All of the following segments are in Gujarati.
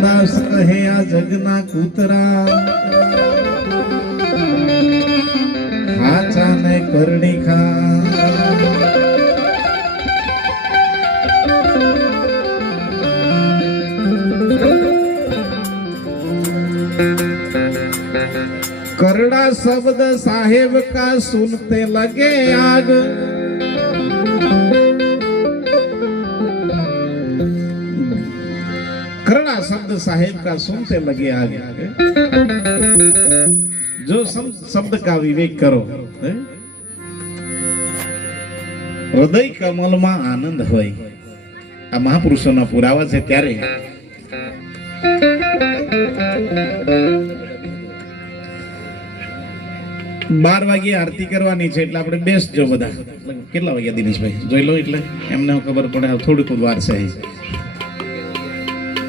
રામદાસ કહે આ જગના કૂતરા હાચા ને કરડી ખા करड़ा शब्द साहेब का सुनते लगे आग करड़ा शब्द साहेब का सुनते लगे आग जो शब्द का विवेक करो हृदय कमल में आनंद होय आ महापुरुषों ना पुरावा छे त्यारे 12 વાગે આરતી કરવાની છે એટલે આપણે બેસજો બધા કેટલા વાગ્યા દિનેશભાઈ જોઈ લો એટલે એમને ખબર પડે થોડીક વાર છે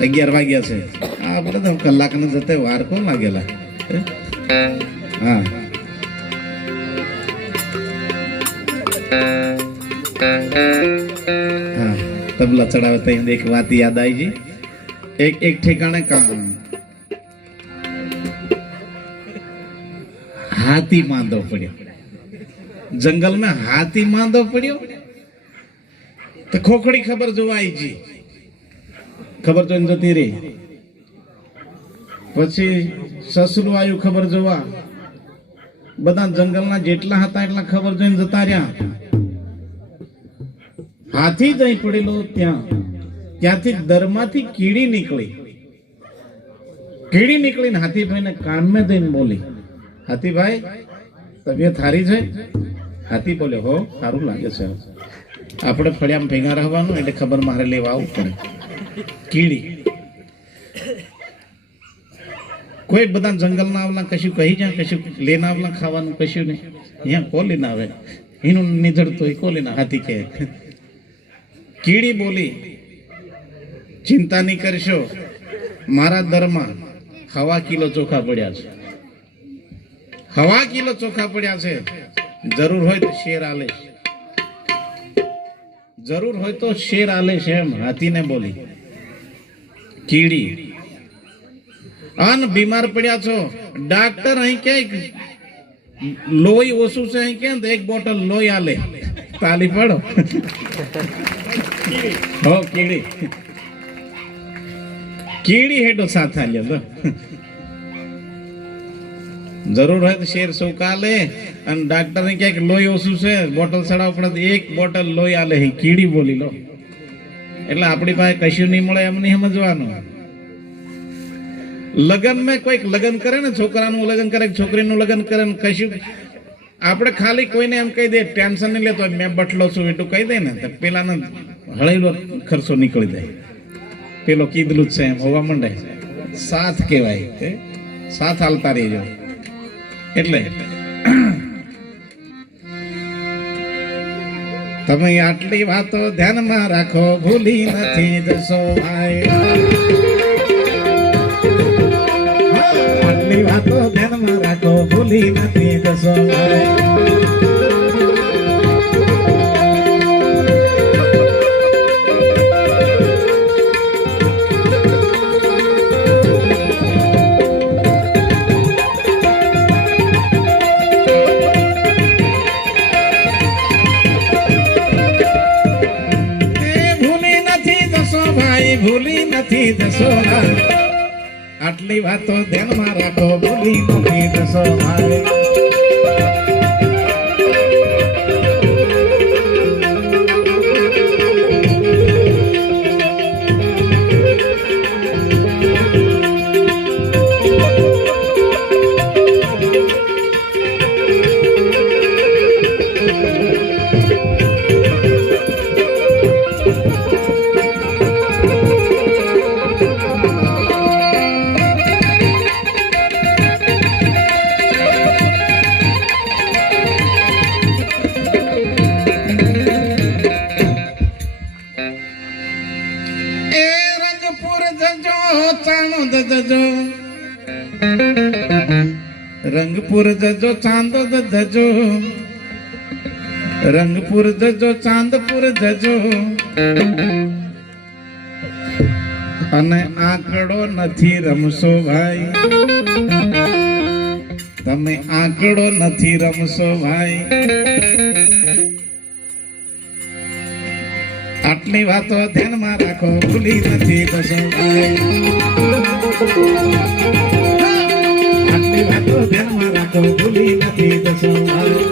11 વાગ્યા છે આપણે તો કલાક ને જતે વાર કોણ લાગેલા હા હા તબલા ચડાવે તો એક વાત યાદ આવી ગઈ એક ઠેકાણે કામ हाथी मांदो पड़ियो जंगल में हाथी मांदो पड़ियो तो खोखड़ी खबर जो आई जी खबर जो जती रही પછી સસલું આયુ ખબર જોવા બધા જંગલના જેટલા હતા એટલા ખબર જોઈને જતા રહ્યા હાથી જઈ પડેલો ત્યાંથી દરમાંથી કીડી નીકળીને હાથીભાઈને કાનમાં દઈને બોલી हाथी भाई तबियत हारी है हाथी बोले हो सारू लागे छे आपणे फळियाम भेगा रहवानुं એટલે खबर मारे लेवा आवुं पड़े कीड़ी कोई बधा जंगल ना आवला कशु कही जा कशु लेना आवला खावानुं कशु नहीं यहाँ को लेना आवे एनु निजड़तो को लेना हाथी के कीड़ी बोली चिंता नहीं करशो मारा दरमा हवा किलो चोखा पड्या छे हवा किलो चोखा पड़ा है जरूर हो तो शेर आले जरूर हो तो शेर आले एम हाथी ने बोली कीड़ी अन बीमार पड़ा छो डॉक्टर अहीं के लोई ओसु से अहीं के तो एक बोतल लोई आले ताली पड़ो हो कीड़ी कीड़ी हेडो साथ आ लियो जरूर है तो शेर सूखा ले અને ડોક્ટર ને કહે કે લોહી ઓછું છે બોટલ ચડાવ પડે એક બોટલ લોહી આલે કીડી બોલી લો એટલે આપણી પાસે કશું નહીં મળે એમ નહીં સમજવાનું લગન में કોઈક લગન કરે ને છોકરાનું લગન કરે છોકરીનું લગન કરે ને કશું આપણે ખાલી કોઈને એમ કહી દે ટેન્શન નહીં લેતો મેં બટલો છું એટલું કહી દે ને તો પેલાનો હળેલો ખર્ચો નીકળી જાય પેલો કીધલું જ છે એમ હોવા માંડે સાથ કહેવાય સાથ હાલતા રહેજો એટલે તમે આટલી વાતો ધ્યાનમાં રાખો ભૂલી નથી જશો ભાઈ આટલી વાતો ધ્યાનમાં રાખો ભૂલી નથી જશો ભાઈ ભૂલી નથી જશો આટલી વાતો ધ્યાનમાં રાખો ભૂલી નથી જશો ભાઈ रंगपुर जजो चांद जजो रंगपुर जजो चांदपुर जजो અને આંકડો નથી રમશો ભાઈ, તમે આંકડો નથી રમશો ભાઈ. આટલી વાતો ધ્યાનમાં રાખો, ભૂલી નથી જશો ભાઈ. આટલી વાતો ધ્યાનમાં રાખો, ભૂલી નથી જશો ભાઈ.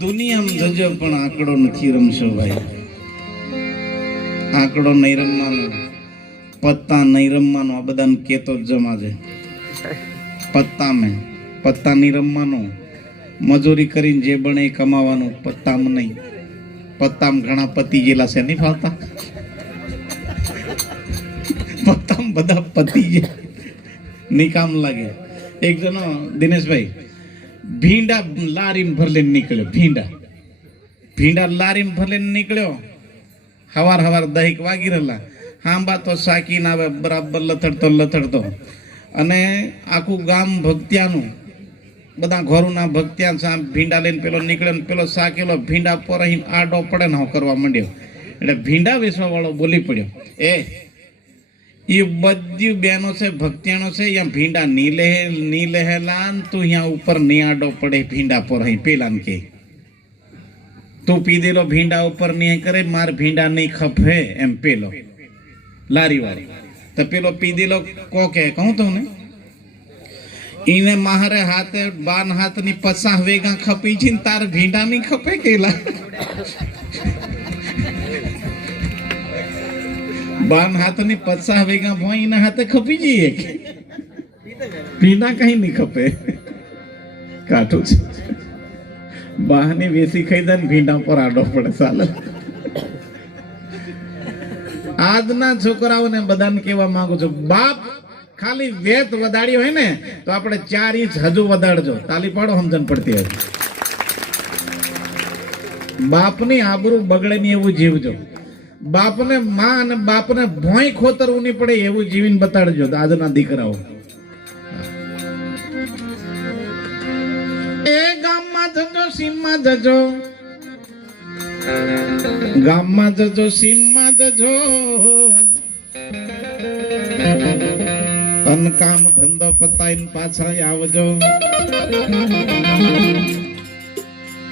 દુનિયામાં જજો પણ આંકડો નથી રમશો ભાઈ. આંકડો નહીં રમવાનો, પત્તા નહીં રમવાનો. આ બધાને કેતો જ જમા છે. પત્તા નહીં રમવાનો. મજૂરી કરીને જે બને એ કમાવાનું, પત્તામાં નહીં. પત્તામાં ઘણા પતિ જેલા છે, નહીં ફાવતા. પત્તામાં બધા પતિ જે નહીં કામ લાગે. એક જણો દિનેશભાઈ ભીંડા લારીમાં ભરલીને નીકળ્યો. ભીંડા લારીમાં ભરલીને નીકળ્યો. હવાર દહીક વાગી રહેલા. હાંબા તો સાકીને આવે બરાબર લથડતો અને આખું ગામ ભક્ત્યાનું, બધા ઘરોના ભક્ત્યા ભીંડા લઈને પેલો નીકળ્યો ને પેલો સાકેલો ભીંડા પર અહીં આડો પડે ને કરવા માંડ્યો. એટલે ભીંડા વેચવા વાળો બોલી પડ્યો, એ બધી બહેનો છે ભક્તિયાનો છે, અહીંયા ભીંડા ની લહેલા તું અહીંયા ઉપર ની આડો પડે ભીંડા પર અહીં પેલા ને કે તું પીધેલો ભીંડા ઉપર નહીં કરે, માર ભીંડા નહીં ખપે એમ પેલો લારી વાળી. તો પેલો પીધેલો કોકે કહું તો ને ઈને મારે હાથે બાન હાથની 50 વેગા ખપી છે ને તાર ભીંડા નહીં ખપે કેલા. બાન હાથની 50 વેગા ભોઈના હાથે ખપી જઈએ, ભીંડા કઈ નહીં ખપે. કાઠું છે. બાહની વેસી ખાઈ દે ને ભીંડા પર આડો પડે ચાલે. આજના છોકરાઓને બધાને કેવા માંગુ છું, બાપ ખાલી વેત વધાડી હોય ને તો આપણે 4 ઇંચ હજુ વધારજો. તાલી પાડો, સમજણ પડતી હોય. બાપની આબરૂ બગડે નહીં એવું જીવજો. બાપને માં અને બાપને ભોંય ખોતરવું નહીં પડે એવું જીવીને બતાડજો આજના દીકરાઓ. એ ગામમાં જજો સીમમાં જજો, ગામમાં જજો સીમમાં જજો, અન કામ ધંધો પતાઈને પાછા આવજો.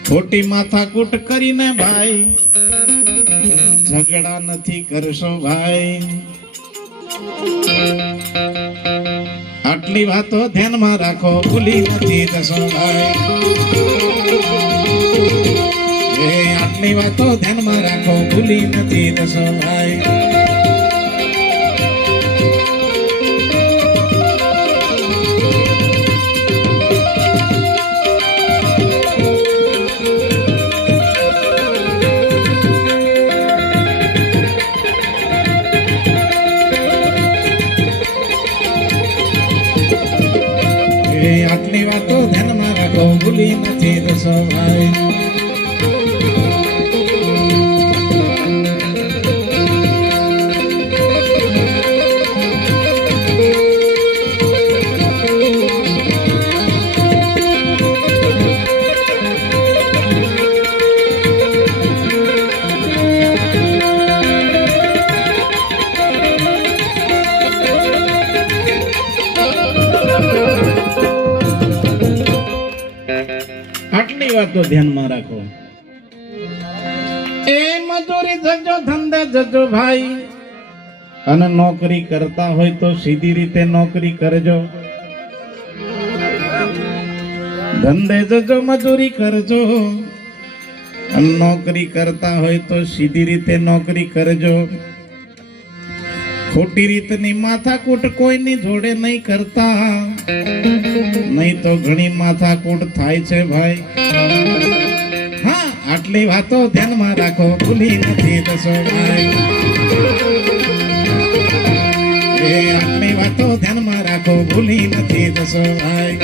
ખોટી માથાકૂટ કરીને ભાઈ ઝઘડા નથી કરશો ભાઈ. આટલી વાતો ધ્યાનમાં રાખો, ભૂલી નથી જશો ભાઈ. આટલી વાતો ધ્યાનમાં રાખો, ભૂલી નથી જશો ભાઈ. આટલી વાતો ધ્યાનમાં રાખો, ભૂલી નથી જશો ભાઈ. આટલી વાતો ધ્યાનમાં રાખો. એ મજૂરી જજો, ધંધે જજો ભાઈ. અને નોકરી કરતા હોય તો સીધી રીતે નોકરી કરજો. ધંધે જજો, મજૂરી કરજો. અને નોકરી કરતા હોય તો સીધી રીતે નોકરી કરજો. ખોટી રીતની માથાકૂટ કોઈની જોડે નહીં કરતા, નહીં તો ઘણી માથાકૂટ થાય છે ભાઈ. હા, આટલી વાતો ધ્યાનમાં રાખો, ભૂલી નથી દસો ભાઈ. આટલી વાતો ધ્યાનમાં રાખો, ભૂલી નથી દસો ભાઈ.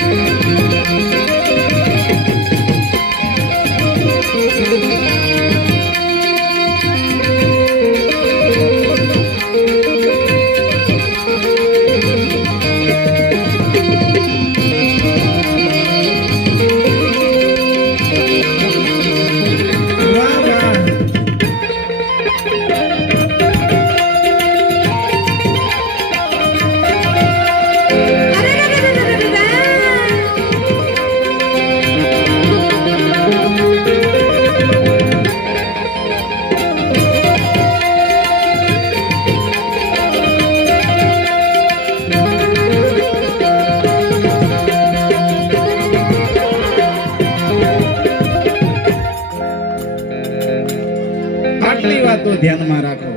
આટલી વાતો ધ્યાનમાં રાખો.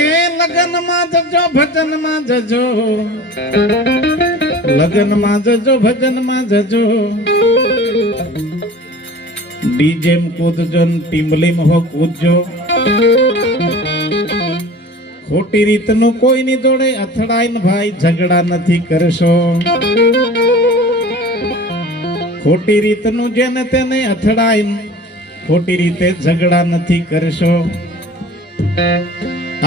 એ લગનમાં જજો, ભજનમાં જજો, લગનમાં જજો, ભજનમાં જજો. ડીજેમ કૂદજો, ટીમલીમ હો કૂદજો. ખોટી રીતનું કોઈની જોડે અથડાઈને ભાઈ ઝઘડા નથી કરશો. ખોટી રીતનું જેને તેને અથડાઈને ખોટી રીતે ઝઘડા નથી કરશો.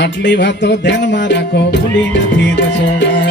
આટલી વાતો ધ્યાનમાં રાખો, ભૂલી નથી દસો ભાઈ.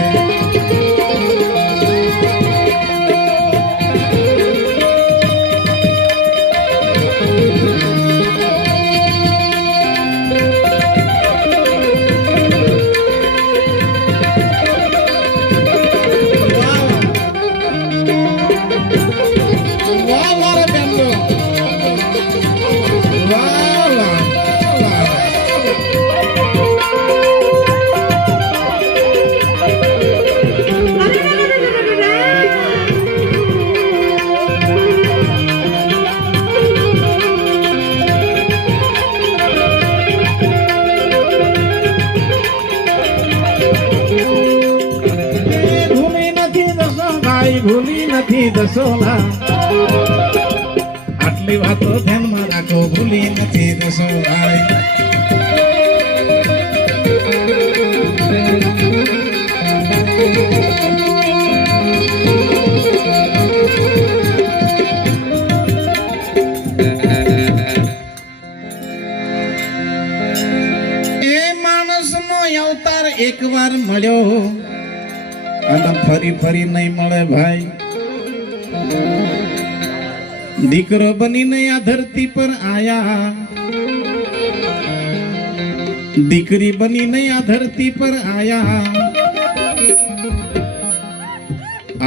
ભૂલી નથી દસોલા. આટલી વાતો ધ્યાનમાં રાખો, ભૂલી નથી દસોલા. એ માણસનો અવતાર એકવાર મળ્યો અને ફરી ફરી નહીં મળે ભાઈ. દીકરો બનીને આ ધરતી પર આયા, દીકરી બનીને આ ધરતી પર આયા.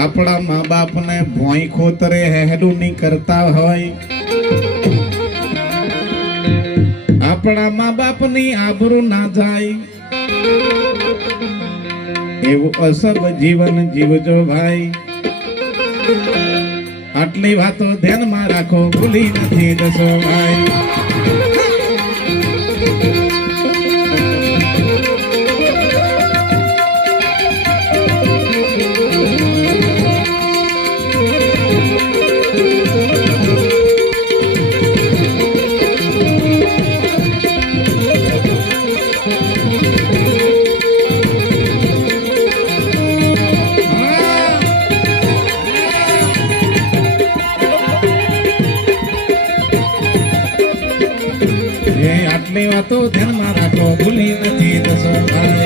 આપણા મા બાપ ને ભોંય ખોતરે હેડું નહીં કરતા હોય, આપણા મા બાપ ની આબરૂ ના જાય, એવું અસલ જીવન જીવજો ભાઈ. આટલી વાતો ધ્યાનમાં રાખો, ભૂલી નથી દસો ભાઈ. આટલી વાતો ધ્યાનમાં રાખો, ભૂલી નથી દસો ભાઈ.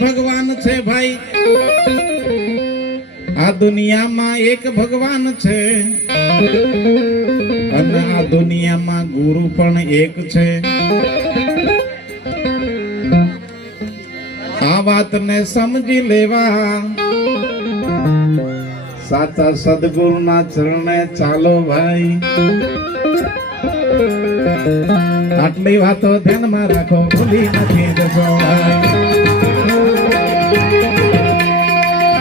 ભગવાન છે ભાઈ. આ દુનિયામાં એક ભગવાન છે અને આ દુનિયામાં ગુરુ પણ એક છે. આ વાતને સમજી લેવા સાચા સદગુરુના ચરણે ચાલો ભાઈ. આટલી વાતો ધ્યાનમાં રાખો, ભૂલી નથી જશો ભાઈ.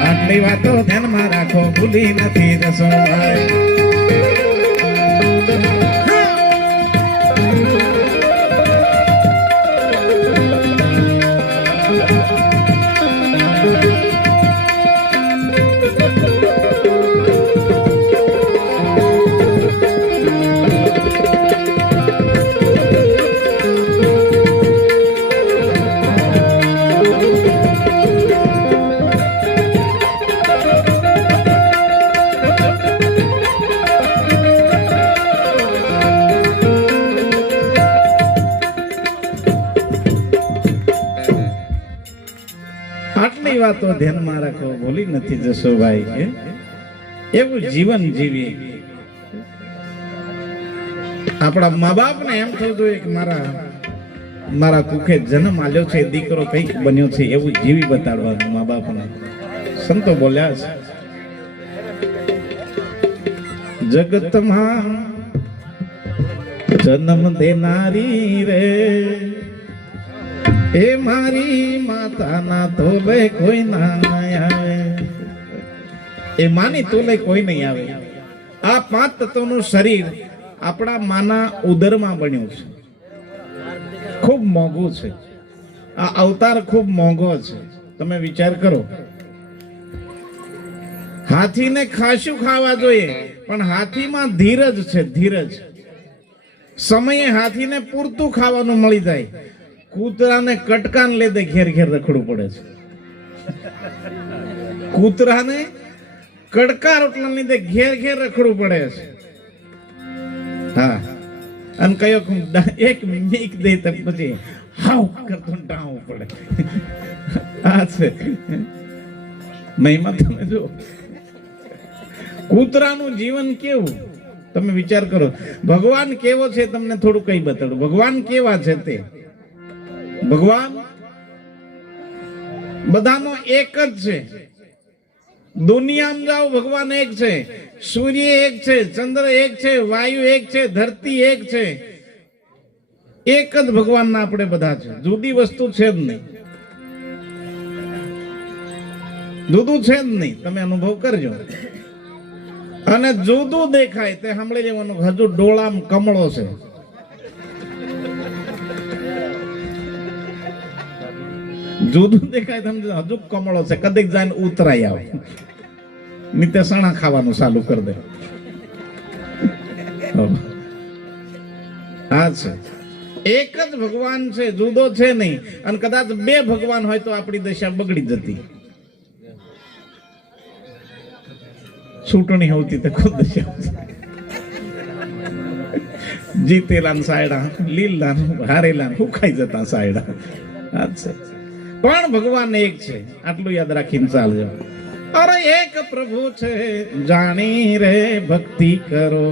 આટલી વાતો ધ્યાનમાં રાખો, ભૂલી નથી જશો ભાઈ. આટલી વાતો ધ્યાનમાં રાખો, ભૂલી નથી જશો ભાઈ. એવું જીવન જીવીએ. આપણા મા બાપ ને એમ થયું જોઈએ કે મારા કુખે જન્મ આલ્યો છે, દીકરો કઈક બન્યો છે, એવું જીવી બતાડવાનું મા બાપ ને. સંતો બોલ્યા છે, જગતમાં જન્મ દેનારી રે એ મારી માતાના તોલે કોઈ ના આવે. એ માની તોલે કોઈ નહીં આવે. આ 5 તત્વોનું શરીર આપણા માના ઉદરમાં બન્યું છે. ખૂબ મોંઘું છે આ અવતાર, ખૂબ મોંઘો છે. તમે વિચાર કરો, હાથીને ખાશું ખાવા જોઈએ, પણ હાથીમાં ધીરજ છે, ધીરજ. સમયે હાથીને પૂરતું ખાવાનું મળી જાય. કૂતરાને કટકાન લેદે ઘેર ઘેર રખડવું પડે છે. કૂતરાને કડકા રોટલા લીધે ઘેર ઘેર રખડવું પડે છે. હા, અને કયો એક મીક દે તો પછી હાવ કરતો ટાવું પડે. આ છે મહિમા. તમે જો કૂતરાનું જીવન કેવું, તમે વિચાર કરો. ભગવાન કેવો છે તમને થોડું કઈ બતાડું. ભગવાન કેવા છે તે. ભગવાન બધાનો એક જ છે. દુનિયામાં જાઓ, ભગવાન એક છે. સૂર્ય એક છે, ચંદ્ર એક છે, વાયુ એક છે, ધરતી એક છે. એક જ ભગવાનના આપણે બધા છે. જુદી વસ્તુ છે જ નહીં, જુદું છે જ નહીં. તમે અનુભવ કરજો. અને જુદું દેખાય તે સાંભળી લેવાનું, હજુ ડોળામાં કમળો છે. જુદું દેખાય તમને હજુ કમળો છે. કદીક જાય ઉતરાઈ આવે, નીતે સણા ખાવાનું ચાલુ કરી દે. આ છે એક જ ભગવાન છે, જુદો છે નહીં. અને કદાચ 2 ભગવાન હોય તો આપણી દશા બગડી જતી. ચૂંટણી હોતી તો ખુદ દશા. જીતેલા સાયડા, લીલા હારેલા હુકાઈ જતા સાયડા. આ છે. પણ ભગવાન એક છે, આટલું યાદ રાખીને ચાલજો. અરે એક પ્રભુ છે, જાણી રે ભક્તિ કરો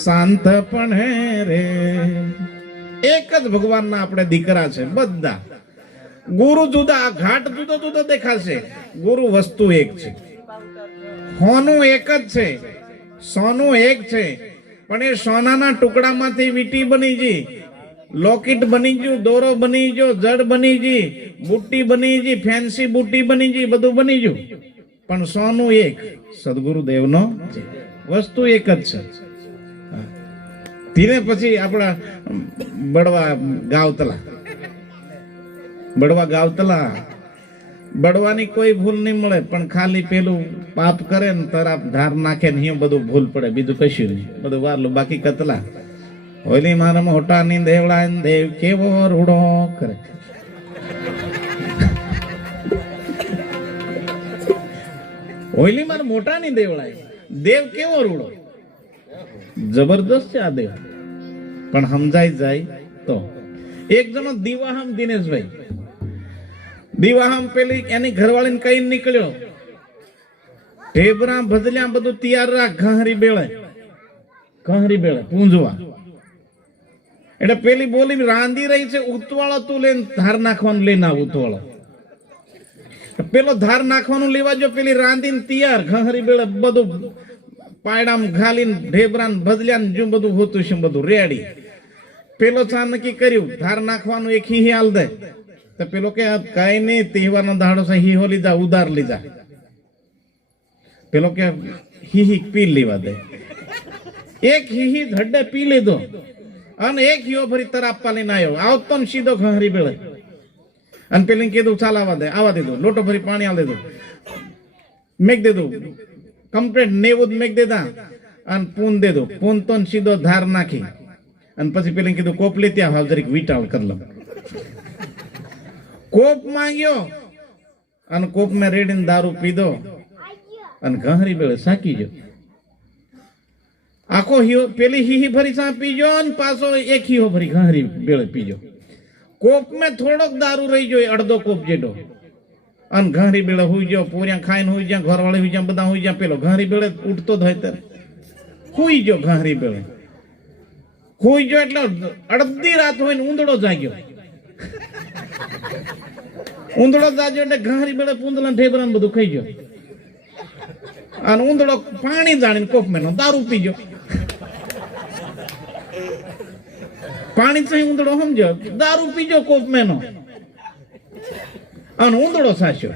શાંતપણે રે. એક જ ભગવાનના આપણે દીકરા છે બધા. ગુરુ જુદા, ઘાટ જુદો જુદો દેખાશે, ગુરુ વસ્તુ એક છે. હોનું એક જ છે, સોનું એક છે. પણ એ સોનાના ટુકડામાંથી વીટી બની ગઈ, લોકેટ બની ગયું, દોરો બની ગયો, જડ બની ગઈ, બુટ્ટી બની ગઈ, ફેન્સી બુટ્ટી બની ગઈ, બધું બની ગયું. પણ સોનું એક, સદગુરુ દેવનો વસ્તુ એક જ છે. ધીરે પછી આપણા બળવા ગાવતલા બળવાની કોઈ ભૂલ નહીં મળે, પણ ખાલી પેલું પાપ કરે ને તરાપ ધાર નાખે ને અહીં બધું ભૂલ પડે, બીજું કશું નહીં, બધું વારલું. બાકી કતલા ઓલી મારા મોટા ની દેવડા દેવ કેવો રૂડો કરે. ઓલી મારા મોટા ની દેવડા દેવ કેવો રૂડો, જબરદસ્ત છે આ દેવ. પણ સમજાઈ જાય તો. એક જણો દીવાહમ દિનેશભાઈ, દીવાહમ પેલી એની ઘરવાળીને કઈ નીકળ્યો, ઢેબરા ભજલ્યા બધું તૈયાર રાખ, ઘાહરી બેળે પૂંજવા. એટલે પેલી બોલી રાંધી રહી છે, ઉતવાળો તું લઈને ધાર નાખવાનું લઈને આવ. ઉતવાળો પેલો ધાર નાખવાનું લેવા જો, પેલી રાંધીને તૈયાર ઘાહરી બેળે બધું પાયડામ ઘાલીને ઢેબરા ભજલ્યા જો બધું હોતું છે, બધું રેડી. પેલો ચા નક્કી કર્યું ધાર નાખવાનું, એક હીહી હાલ દે. તો પેલો કે કઈ નહીં, તહેવારનો દાડો છે, હીહો લીધા ઉધાર લીધા. પેલો કે હીહી પી લેવા દે. એક હીહી ધડ્ડે પી લીધો અને એક હીઓ ભરી તરાપા લઈને આવ્યો. આવતો ને સીધો ઘાહરી બેળે. અને પેલી કીધું ચાલ આવા દીધું, લોટો ભરી પાણી આલ દીધું, મેક દીધું કમ્પ્લીટ, નેવું જ મેક દીધા અને પૂન દીધું. પૂન તો સીધો ધાર નાખી અને પછી પેલી કીધું કોપ લેતી આવ, જરીક વીટાળ કરી લઉં. કોપ માંગ્યો અને કોપ મેં રેડીને દારૂ પીધો અને ઘાહરી બેળે સાકી ગયો. આખો હીઓ પેલી હીહી ભરી ચા પીજો અને પાછો એક હીઓ ભરી ઘાહરી બેળે પીજો. કોપ મેં થોડોક દારૂ રહી ગયો, અડધો કોપ જેટલો. અને ઘાહરી બેળે હુઈ ગયો, પોરિયા ખાઈને હુઈ ગયા, ઘરવાળી હુઈ ગયા, બધા હુઈ ગયા. પેલો ઘાહરી બેળે ઉઠતો જ હોય ત્યારે હુઈ ગયો. ઘાહરી બેળે હુઈ ગયો એટલે અડધી રાત હોય ને ઊંધડો જાગ્યો. ઊંધડો જાગ્યો એટલે ઘાહરી બેળે પૂંદલા ઢેબરા બધું ખાઈ ગયો. અને ઊંધડો પાણી જાણીને કોપ મેનો દારૂ પી ગયો. પાણી ચાહી ઊંધડો સમજો, દારૂ પીજો કોપ મેનો અને ઊંધડો સાસ્યો.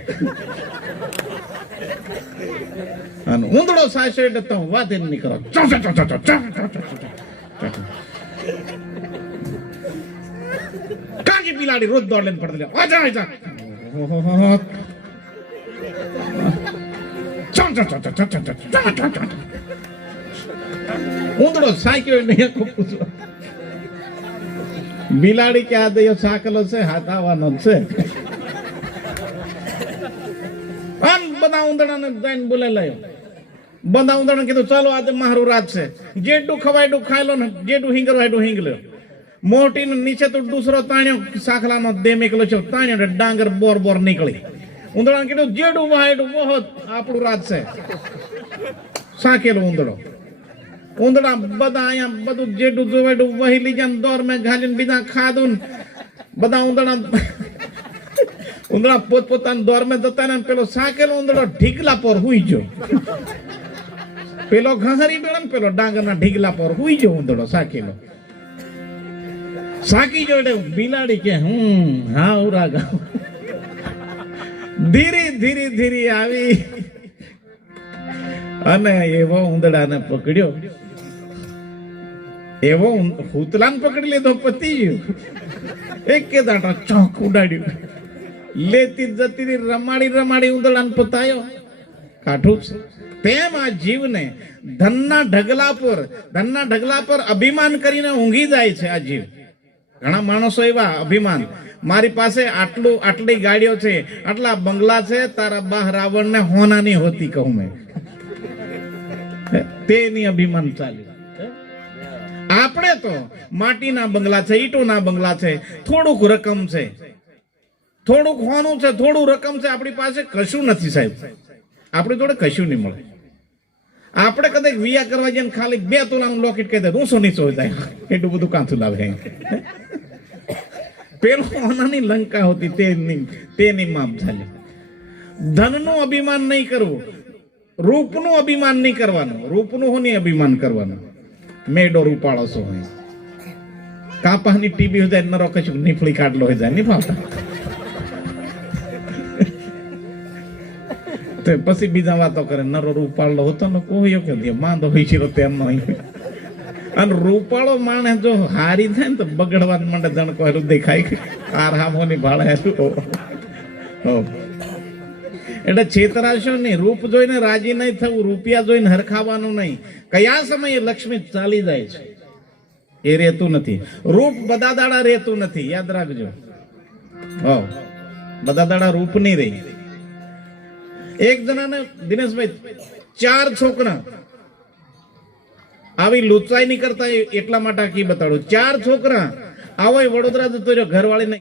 અને ઊંધડો સાસ્યો એટલે તમે વાત એમ નહીં કરો. કાકી બિલાડી રોજ દોડ લઈને પડતી ઊંધડો સાક્યો નહીં. બિલાડી કે આ દયો સાકલો છે, હાથ આવવાનો છે. બધા ઊંધડાને જઈને બોલે લાયો. બધા ઊંધડાને કીધું ચાલો આજે મારું રાત છે, જેટલું ખવાયડું ખાઈ લો ને, જેટલું હિંગરવાયડું હિંગ લો. મોટી નીચે તો દૂસરો તાણ્યો, સાખલાનો દેમ એકલો છે, તાણ્યો ડાંગર બોર બોર નીકળી. ઊંધડાને કીધું જેડું વાયડું બહુ આપણું રાત છે. સાકેલો ઊંધડો. ઊંધડા બધા અહીંયા બધું જેડું જોવાડું વહી લીધા, દોર મેં ઘાલીને બીજા ખાધું. બધા ઊંધડા પોતપોતાના દોર મેં જતા ને પેલો સાકેલો ઊંધડો ઢીકલા પર હુઈ ગયો. પેલો ઘાહરી બેળો ને પેલો ડાંગરના ઢીકલા પર હુઈ ગયો. ઊંધડો સાકેલો સાકી ગયો એટલે બિલાડી કે હા ઉરા ગાવ. ધીરે આવી અને એવો ઊંધડાને પકડ્યો, એવો હુતલાને પકડી લીધો, પતી ગયું. એક કે દાંડા ચોક ઉડાડ્યું. લેતી જતી રમાડી ઊંધડાને પતાયો. કાઠું તેમ આ જીવને ધનના ઢગલા પર અભિમાન કરીને ઊંઘી જાય છે. આ જીવ, ઘણા માણસો એવા અભિમાન, મારી પાસે આટલી ગાડીઓ છે, આટલા બંગલા છે, તારા બા રાવણ ને હોનાની હોતી કહું મેં. તેની અભિમાન ચાલ્યું. આપણે તો માટીના બંગલા છે, ઈંટોના બંગલા છે, થોડુંક રકમ છે, થોડુંક હોનું છે, થોડું રકમ છે, આપણી પાસે કશું નથી સાહેબ. આપણી જોડે કશું નહીં મળે. આપણે કદાચ વિયા કરવા જઈને ખાલી 2 તોલાનું લોકેટ કહી દે, 200 જાય. એટલું બધું કાંથું લાવે. પેલો હોનાની લંકા હોતી, તેની માપ ચાલે. ધનનું અભિમાન નહીં કરવું, રૂપનું અભિમાન નહીં કરવાનું. રૂપનું હોની અભિમાન કરવાનું. મેડો રૂપાળો છો હોય, કાપાની ટીબી હોય જાય, નરો કશું નીફળી કાઢલો હોય જાય, નહીં ફાવતા. પછી બીજા વાતો કરે, નરો રૂપાળો હતો ને કોઈ કે માંદો હોય છે તેમનો. અને રૂપાળો માણસ જો હારી થાય ને તો બગડવા માટે જણકો હેલું દેખાય. આરામોની ભાડે એટલે છેતરાશો નહીં. રૂપ જોઈને રાજી નહીં થવું, રૂપિયા જોઈને હરખાવાનું નહીં. કયા સમયે લક્ષ્મી ચાલી જાય છે એ રહેતું નથી. રૂપ બધા દાડા રહેતું નથી, યાદ રાખજો. બધા દાડા રૂપ નહીં રહી. એક જણાને દિનેશભાઈ 4 છોકરા, આવી લુચાઈ નહીં કરતા એટલા માટે કી બતાડું. 4 છોકરા આવો વડોદરા જતો રહ્યો, ઘરવાળીને